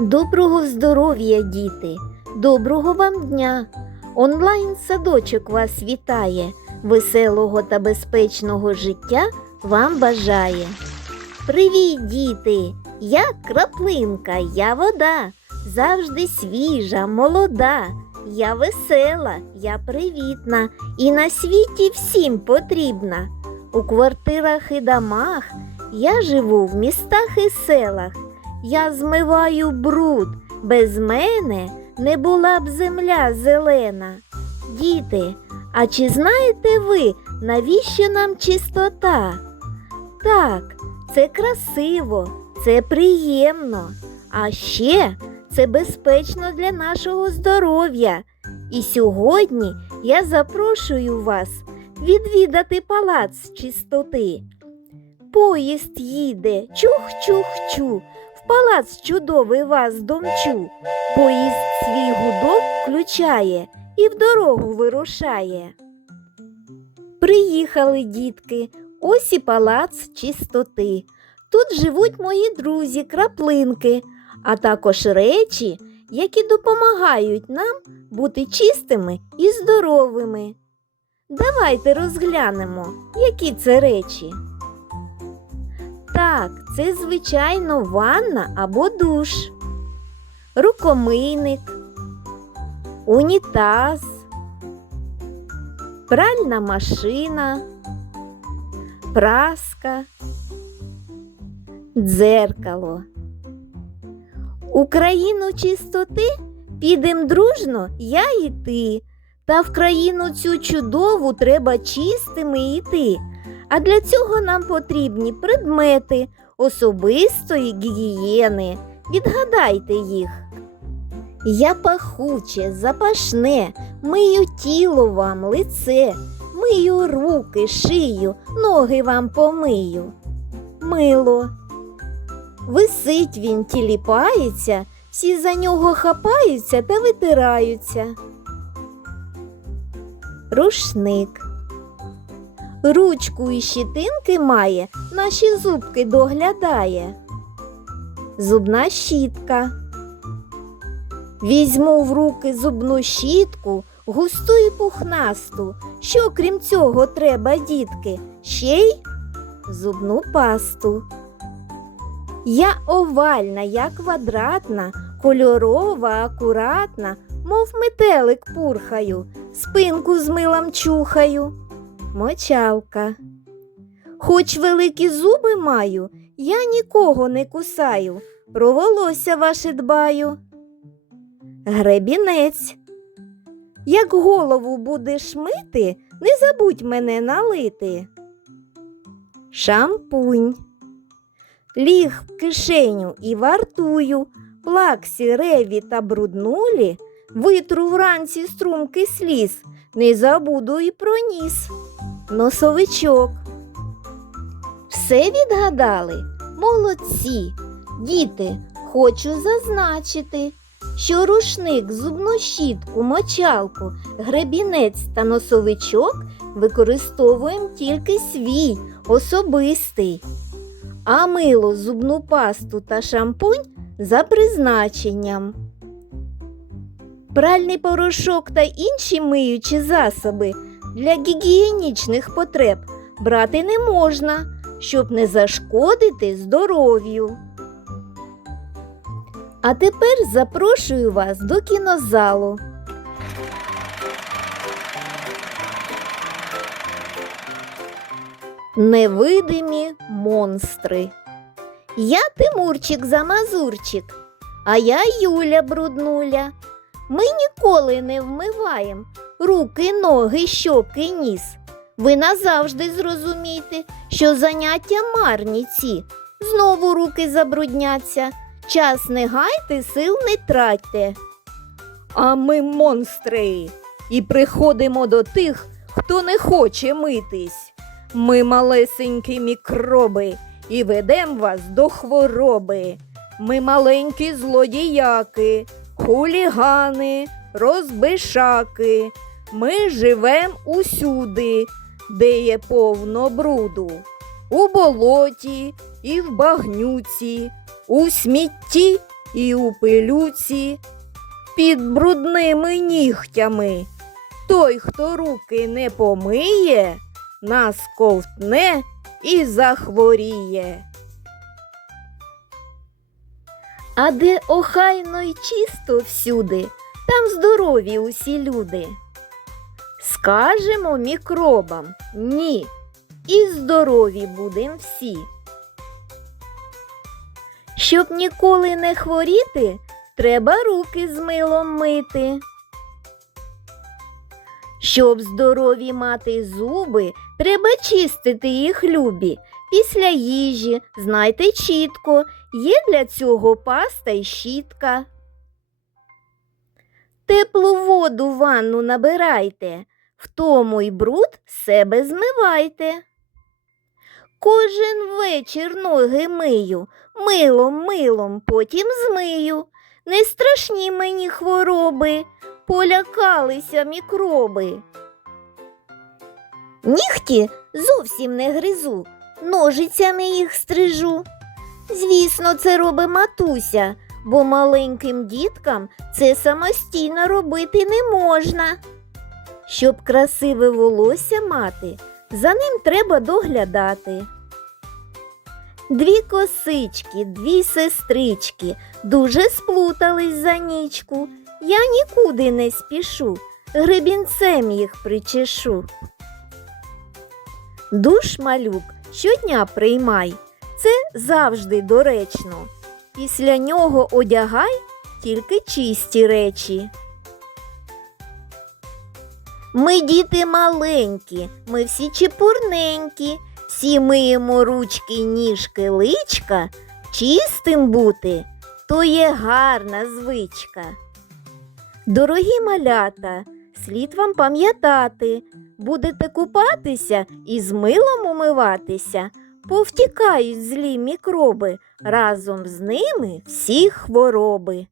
Доброго здоров'я, діти! Доброго вам дня! Онлайн садочок вас вітає, веселого та безпечного життя вам бажає. Привіт, діти! Я краплинка, я вода, завжди свіжа, молода. Я весела, я привітна і на світі всім потрібна. У квартирах і домах я живу в містах і селах. Я змиваю бруд, без мене не була б земля зелена. Діти, а чи знаєте ви, навіщо нам чистота? Так, це красиво, це приємно, а ще це безпечно для нашого здоров'я. І сьогодні я запрошую вас відвідати палац чистоти. Поїзд їде, чух-чух-чух, палац чудовий вас домчу. Поїзд свій гудок включає і в дорогу вирушає. Приїхали дітки, ось і палац чистоти. Тут живуть мої друзі, краплинки, а також речі, які допомагають нам бути чистими і здоровими. Давайте розглянемо, які це речі. Так, це звичайно ванна або душ, рукомийник, унітаз, пральна машина, праска, дзеркало. У країну чистоти підем дружно я і ти. Та в країну цю чудову треба чистими йти. А для цього нам потрібні предмети особистої гігієни. Відгадайте їх. Я пахуче, запашне, мию тіло вам, лице, мию руки, шию, ноги вам помию. Мило. Висить він, тіліпається, всі за нього хапаються та витираються. Рушник. Ручку і щітинки має, наші зубки доглядає. Зубна щітка. Візьму в руки зубну щітку, густу і пухнасту. Що крім цього треба, дітки? Ще й зубну пасту. Я овальна, я квадратна, кольорова, акуратна, мов метелик пурхаю, спинку з милом чухаю. Мочалка. Хоч великі зуби маю, я нікого не кусаю, про волосся ваше дбаю. Гребінець. Як голову будеш мити, не забудь мене налити. Шампунь. Ліг в кишеню і вартую, плаксі, реві та бруднулі, витру вранці струмки сліз, не забуду і про ніс. Носовичок. Все відгадали? Молодці. Діти, хочу зазначити, що рушник, зубну щітку, мочалку, гребінець та носовичок використовуємо тільки свій, особистий. А мило, зубну пасту та шампунь за призначенням. Пральний порошок та інші миючі засоби для гігієнічних потреб брати не можна, щоб не зашкодити здоров'ю. А тепер запрошую вас до кінозалу. Невидимі монстри. Я Тимурчик Замазурчик, а я Юля Бруднуля. Ми ніколи не вмиваємо руки, ноги, щоки, ніс. Ви назавжди зрозумійте, що заняття марні ці. Знову руки забрудняться. Час не гайте, сил не тратьте. А ми монстри і приходимо до тих, хто не хоче митись. Ми малесенькі мікроби і ведем вас до хвороби. Ми маленькі злодіяки, хулігани, розбишаки. Ми живем усюди, де є повно бруду, у болоті і в багнюці, у смітті і у пилюці, під брудними нігтями. Той, хто руки не помиє, нас ковтне і захворіє. А де охайно й чисто всюди, там здорові усі люди. Скажемо мікробам ні, і здорові будем всі. Щоб ніколи не хворіти, треба руки з милом мити. Щоб здорові мати зуби, треба чистити їх любі. Після їжі, знайте чітко, є для цього паста й щітка. Теплу воду в ванну набирайте, в тому й бруд себе змивайте. Кожен вечір ноги мию, милом, милом потім змию. Не страшні мені хвороби, полякалися мікроби. Нігті зовсім не гризу, ножицями їх стрижу. Звісно, це робить матуся, бо маленьким діткам це самостійно робити не можна. Щоб красиве волосся мати, за ним треба доглядати. Дві косички, дві сестрички дуже сплутались за нічку. Я нікуди не спішу, гребінцем їх причешу. Душ малюк щодня приймай, це завжди доречно. Після нього одягай тільки чисті речі. Ми діти маленькі, ми всі чепурненькі, всі миємо ручки, ніжки, личка, чистим бути то є гарна звичка. Дорогі малята, слід вам пам'ятати, будете купатися і з милом умиватися, повтікають злі мікроби, разом з ними всі хвороби.